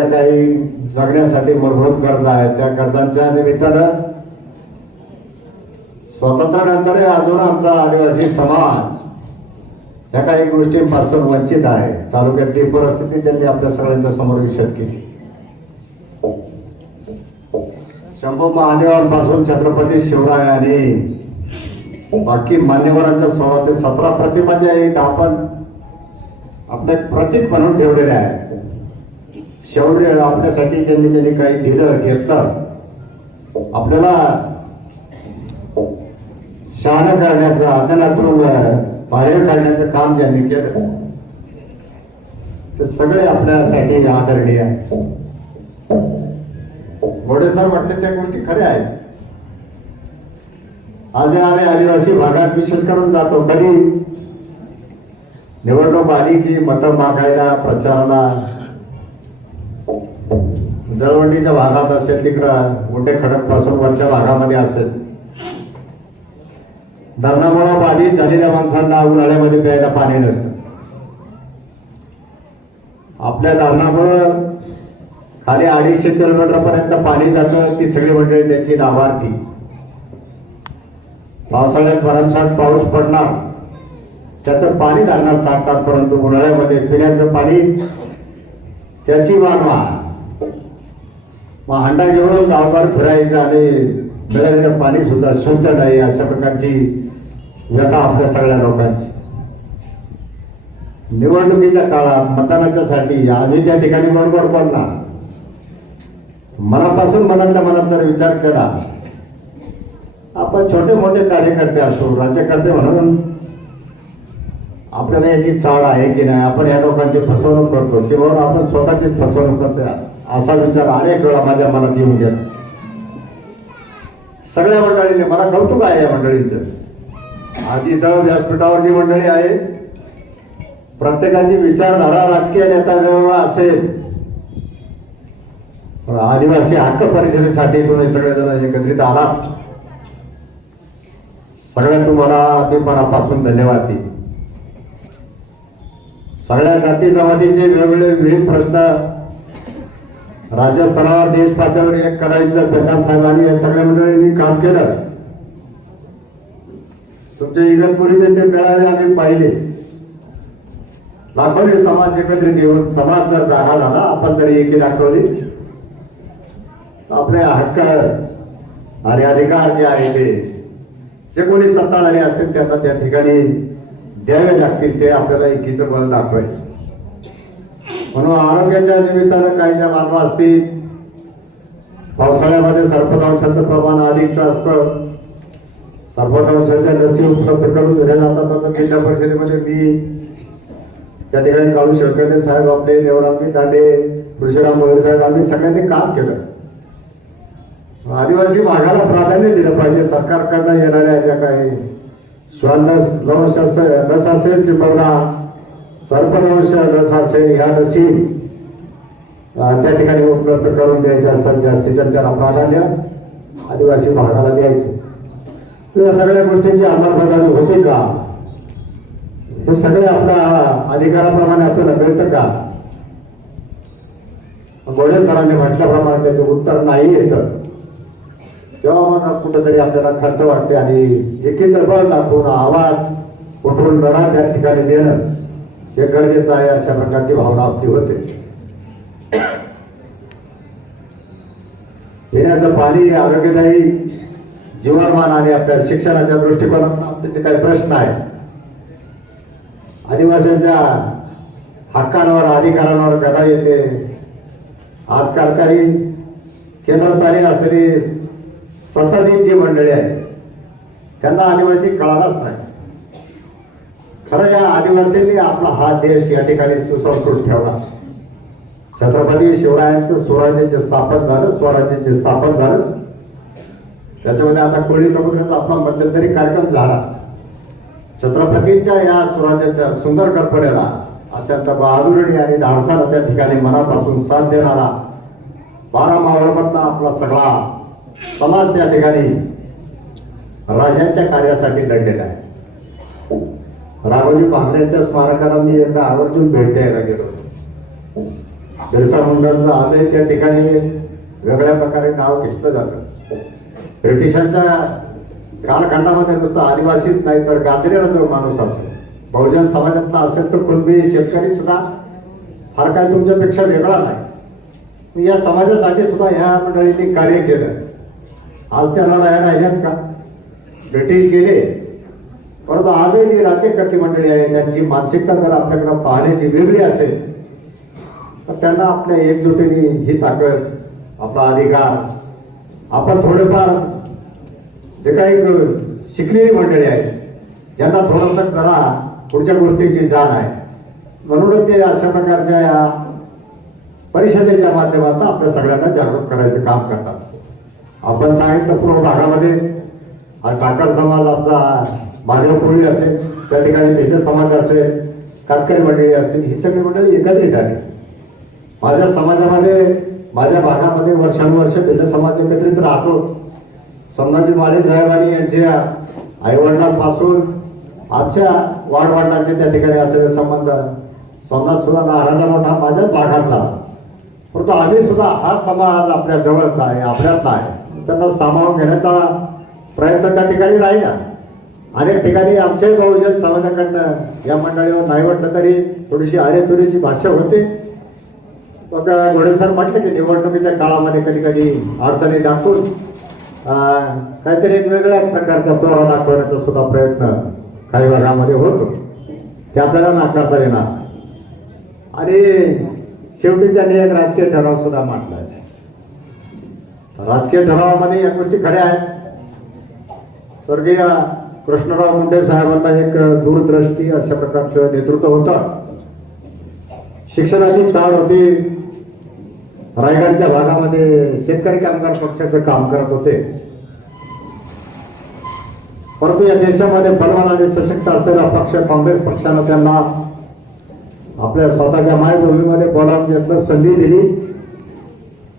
ज्या काही जगण्यासाठी मूलभूत गरजा आहेत. त्या गरजांच्या निमित्तानं स्वातंत्र्यानंतर अजून आमचा आदिवासी समाज ह्या काही गोष्टींपासून वंचित आहे. तालुक्यातली परिस्थिती त्यांनी आपल्या सगळ्यांच्या समोर विषद केली. शंभू महादेवांपासून छत्रपती शिवरायांनी आणि बाकी मान्यवरांच्या सोळा ते सतरा प्रतिमा जे आहेत आपण आपलं एक प्रतीक म्हणून ठेवलेले आहे शौर्य आपल्यासाठी ज्यांनी ज्यांनी काही दिलं घेतलं आपल्याला शहाणं करण्याचं अज्ञानातून बाहेर काढण्याचं काम ज्यांनी केलं ते सगळे आपल्यासाठी आदरणीय आहे घोडे सर म्हटले त्या गोष्टी खऱ्या आहेत. आज आम्ही आदिवासी भागात विशेष करून जातो कधी? निवडणूक आली की मतं मागायला प्रचारला जळवंडीच्या भागात असेल तिकडं मोठे खडकपासून वरच्या भागामध्ये असेल. धरणामुळं बाधित झालेल्या माणसांना उन्हाळ्यामध्ये प्यायला पाणी नसतं. आपल्या धरणामुळं खाली अडीचशे किलोमीटर पर्यंत पाणी जातं ती सगळी मंडळी त्याची लाभार्थी. पावसाळ्यात भरमसाठ पाऊस पडणार. त्याचं पाणी धरणात साठतात परंतु उन्हाळ्यामध्ये पिण्याचं पाणी त्याची वानवा मग अंडा घेऊन गावभर फिरायचं आणि मिळालेलं पाणी सुद्धा शुद्ध नाही अशा प्रकारची व्यथा आपल्या सगळ्या लोकांची. निवडणुकीच्या काळात मतदानाच्या साठी आम्ही त्या ठिकाणी बडबड पडणार मनापासून मनातल्या मनात जर विचार केला आपण छोटे मोठे कार्यकर्ते असो राज्यकर्ते म्हणून आपल्याला याची चाड आहे की नाही आपण या लोकांची फसवणूक करतो किंवा आपण स्वतःचीच फसवणूक करतो. असा विचार अनेक वेळा माझ्या मनात येऊन गेला. सगळ्या मंडळीने मला कौतुक आहे या मंडळींचं. आज इथं व्यासपीठावर जी मंडळी आहे प्रत्येकाची विचारधारा राजकीय नेता वेगवेगळा असेल. पण आदिवासी हक्क परिषदेसाठी तुम्ही सगळेजण एकत्रित आलात. सगळ्या तुम्हाला मी मनापासून धन्यवाद देईन. सगळ्या जाती जमातीचे वेगवेगळे विविध प्रश्न राज्यस्तरावर देश पातळीवर एक करायचं पेटाम साहेबांनी या सगळ्या मंडळींनी काम केलं. तुमच्या इगतपुरीचे ते मेळावे आम्ही पाहिले. दाखवले समाज एकत्रित येऊन समाज जर जागा झाला आपण जरी एकी दाखवली. आपले हक्क आणि अधिकार जे आहे ते जे कोणी सत्ताधारी असतील त्यांना त्या ठिकाणी द्यावे लागतील ते आपल्याला एकीचं बळ दाखवायचं. म्हणून आरोग्याच्या निमित्तानं काही ज्या बाबा असतील पावसाळ्यामध्ये सर्पदंशाचं प्रमाण अधिकचं असतं. सर्पदंशाच्या लसी उपलब्ध करून दिल्या जातात. आता जिल्हा परिषदेमध्ये मी त्या ठिकाणी काळू शेळकते साहेब आपले देवरामजी दांडे पृथ्वीराम मोहर साहेब आम्ही सगळ्यांनी काम केलं. आदिवासी भागाला प्राधान्य दिलं पाहिजे. सरकारकडनं येणाऱ्या ज्या काही श्वानस लस असेल लस असेल किंवा सर्पदंश लस असेल ह्या लसी त्या ठिकाणी उपलब्ध करून द्यायच्या असतात. जास्तीत त्याला प्राधान्य आदिवासी भागाला द्यायचे. तर या सगळ्या गोष्टींची अंमलबजावणी होते का? हे सगळे आपल्या अधिकाराप्रमाणे आपल्याला मिळतं का? गोडे सरांनी म्हटल्याप्रमाणे त्याचं उत्तर नाही येतं. तेव्हा मग कुठंतरी आपल्याला खंत वाटते आणि एकीचं बळ दाखवून आवाज उठून लढा त्या ठिकाणी देणं. हे गरजेचं आहे अशा प्रकारची भावना आपली होते. पिण्याचं पाणी आरोग्यदायी जीवनमान आणि आपल्या शिक्षणाच्या दृष्टिकोनातून त्याचे काही प्रश्न आहेत आदिवासींच्या हक्कांवर अधिकारांवर गदा येते. आज कारकारी केंद्रस्थानी असलेली सत्ताधीश जी मंडळी आहे त्यांना आदिवासी कळालाच नाही. खरं या आदिवासींनी आपला हा देश या ठिकाणी सुसंस्कृत ठेवला. छत्रपती शिवरायांचं स्वराज्याचे स्थापन झालं स्वराज्याचे स्थापन झालं. त्याच्यामध्ये आता कोळी समुद्राचा आपला मध्यंतरी कार्यक्रम झाला. छत्रपतींच्या या स्वराज्याच्या सुंदर कल्पनेला अत्यंत बहादुरडी आणि धाडसाला त्या ठिकाणी मनापासून साथ देणारा बारा मावळमधला आपला सगळा समाज त्या ठिकाणी राजाच्या कार्यासाठी लढलेला आहे. राघोजी भांगड्यांच्या स्मारकाला मी एकदा आवर्जून भेट द्यायला गेलो. होतो बिरसा मुंडांचं आजही त्या ठिकाणी वेगळ्या प्रकारे नाव घेतलं जातं. ब्रिटिशांच्या कालखंडामध्ये नुसतं आदिवासीच नाही तर गाजलेला जो माणूस असेल बहुजन समाजातला असेल तर कुणबी शेतकरी सुद्धा फार काय तुमच्यापेक्षा वेगळा नाही. या समाजासाठी सुद्धा ह्या मंडळींनी कार्य केलं. आज त्या लढाया राहिल्यात का? ब्रिटिश गेले परंतु आजही जी राज्यकर्ती मंडळी आहे त्यांची मानसिकता जर आपल्याकडे पाहण्याची वेगळी असेल तर त्यांना आपल्या एकजुटीने ही ताकद आपला अधिकार आपण थोडेफार जे काही शिकलेली मंडळी आहेत ज्यांना थोडासा करा पुढच्या गोष्टीची जाण आहे. म्हणूनच ते अशा प्रकारच्या या परिषदेच्या माध्यमातून आपल्या सगळ्यांना जागरूक करायचं काम करतात. आपण सांगितलं पूर्व भागामध्ये हा टाकर समाज आमचा माधव कोळी असेल त्या ठिकाणी भिल्ल समाज असेल कातकरी मंडळी असतील ही सगळी मंडळी एकत्रित आली माझ्या समाजामध्ये माझ्या भागामध्ये वर्षानुवर्ष भिल्ल समाज एकत्रित राहतो. संभाजी माळी साहेबांनी यांच्या आईवडिलांपासून आमच्या वाडवडिलांचे त्या ठिकाणी असलेले संबंध सोमनाथ सुद्धा नाराजा मोठा माझ्याच भागातला. परंतु आम्ही सुद्धा हा समाज आपल्या जवळचा आहे आपल्यातला आहे. त्यांना सामावून घेण्याचा प्रयत्न त्या ठिकाणी राहिला. अनेक ठिकाणी आमच्याही बहुजन समाजाकडनं या मंडळीवर नाही वाटलं तरी थोडीशी अरेतुरीची भाषा होते. मग घोडे सर म्हटलं की निवडणुकीच्या काळामध्ये कधी कधी अडचणी दाखवून काहीतरी एक वेगळ्या प्रकारचा तोरा दाखवण्याचा सुद्धा प्रयत्न काही भागामध्ये होतो. ते आपल्याला नाकारता येणार आणि शेवटी त्यांनी एक राजकीय ठराव सुद्धा मांडला राजकीय ठरावामध्ये या गोष्टी खऱ्या आहेत. स्वर्गीय कृष्णराव मुंडे साहेबांना एक दूरदृष्टी अशा प्रकारचं नेतृत्व होतं. शिक्षणाची चाळ होती. रायगडच्या भागामध्ये शेतकरी कामगार पक्षाचं काम करत होते. परंतु या देशामध्ये बलवान आणि सशक्त असलेला पक्ष काँग्रेस पक्षानं त्यांना आपल्या स्वतःच्या मायभूमीमध्ये बोलावून घेतलं संधी दिली.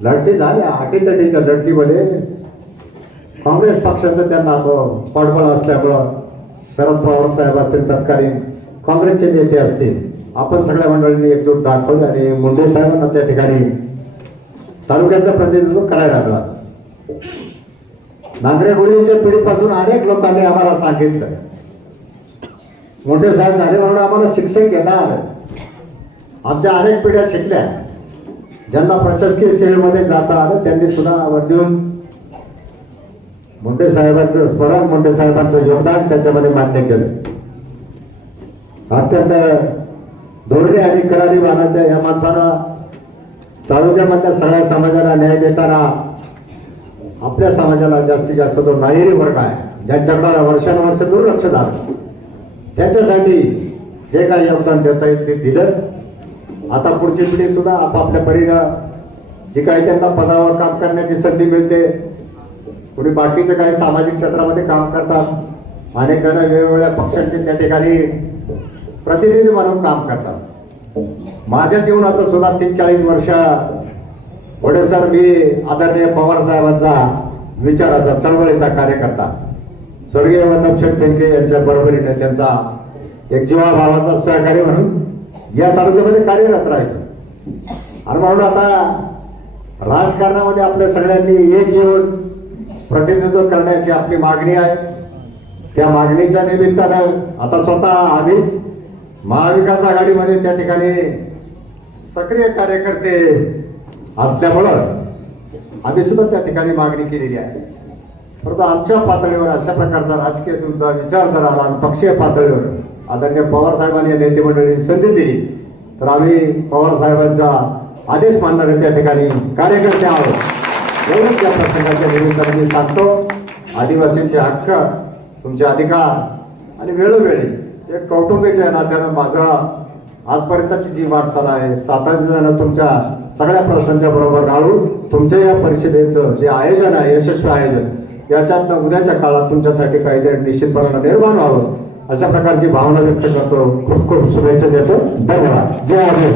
लढती झाल्या अटीतटीच्या लढतीमध्ये काँग्रेस पक्षाचं त्यांना असं पाठबळ असल्यामुळं शरद पवार साहेब असतील तत्कालीन काँग्रेसचे नेते असतील आपण सगळ्या मंडळींनी एकजूट दाखवली आणि मुंडे साहेबांना त्या ठिकाणी तालुक्याचं प्रतिनिधित्व करायला लागला. नांगरे पिढीपासून अनेक लोकांनी आम्हाला सांगितलं. मुंडे साहेब झाले म्हणून आम्हाला शिक्षण घेता आलं आमच्या अनेक पिढ्या शिकल्या. ज्यांना प्रशासकीय सेवेमध्ये जाता आलं त्यांनी सुद्धा आवर्जून मुंडे साहेबांचं स्मरण मुंडे साहेबांचं योगदान त्याच्यामध्ये मान्य केलं. अत्यंत धोरणे आणि करारी वाहनाच्या या माणसानं तालुक्यामधल्या सगळ्या समाजाला न्याय देताना आपल्या समाजाला जास्तीत जास्त जो नागरी वर्ग आहे. ज्यांच्याकडं वर्षानुवर्ष दुर्लक्ष झालं. त्याच्यासाठी जे काही योगदान देता येईल ते दिलं. आता पुढची पिढी सुद्धा आपापल्या परीनं जी काही त्यांना पदावर काम करण्याची संधी मिळते कुणी बाकीचे काही सामाजिक क्षेत्रामध्ये काम करतात अनेक जण वेगवेगळ्या पक्षांचे त्या ठिकाणी प्रतिनिधी म्हणून काम करतात. माझ्या जीवनाचं सुद्धा तीस चाळीस वर्ष वडेसर सर मी आदरणीय पवार साहेबांचा विचाराचा चळवळीचा कार्यकर्ता. स्वर्गीय वल्लभशेठ शेठ यांच्या बरोबरीने त्यांचा एक जीवाभावाचा सहकारी म्हणून या तालुक्यामध्ये कार्यरत राहायचं. आणि म्हणून आता राजकारणामध्ये आपल्या सगळ्यांनी एक येऊन प्रतिनिधित्व करण्याची आपली मागणी आहे. त्या मागणीच्या निमित्तानं आता स्वतः आम्हीच महाविकास आघाडीमध्ये त्या ठिकाणी सक्रिय कार्यकर्ते असल्यामुळं आम्ही सुद्धा त्या ठिकाणी मागणी केलेली आहे. परंतु आमच्या पातळीवर अशा प्रकारचा राजकीय तुमचा विचार जर आला आणि पक्षीय पातळीवर आदरणीय पवार साहेबांनी नेते मंडळी संधी दिली तर आम्ही पवार साहेबांचा आदेश मानणारे त्या ठिकाणी कार्यकर्ते आहोत. एवढंच या प्रसंगाच्या निमित्ताने मी सांगतो. आदिवासींचे हक्क तुमचे अधिकार आणि वेळोवेळी एक कौटुंबिक या नात्यानं माझा आजपर्यंतची जी वाटचाल आहे सातत्यानं तुमच्या सगळ्या प्रश्नांच्या बरोबर घालून तुमच्या या परिषदेचं जे आयोजन आहे यशस्वी आयोजन याच्यातनं उद्याच्या काळात तुमच्यासाठी काहीतरी निश्चितपणानं निर्माण व्हावं अशा प्रकारची भावना व्यक्त करतो. खूप खूप शुभेच्छा देतो. धन्यवाद. जय आदेश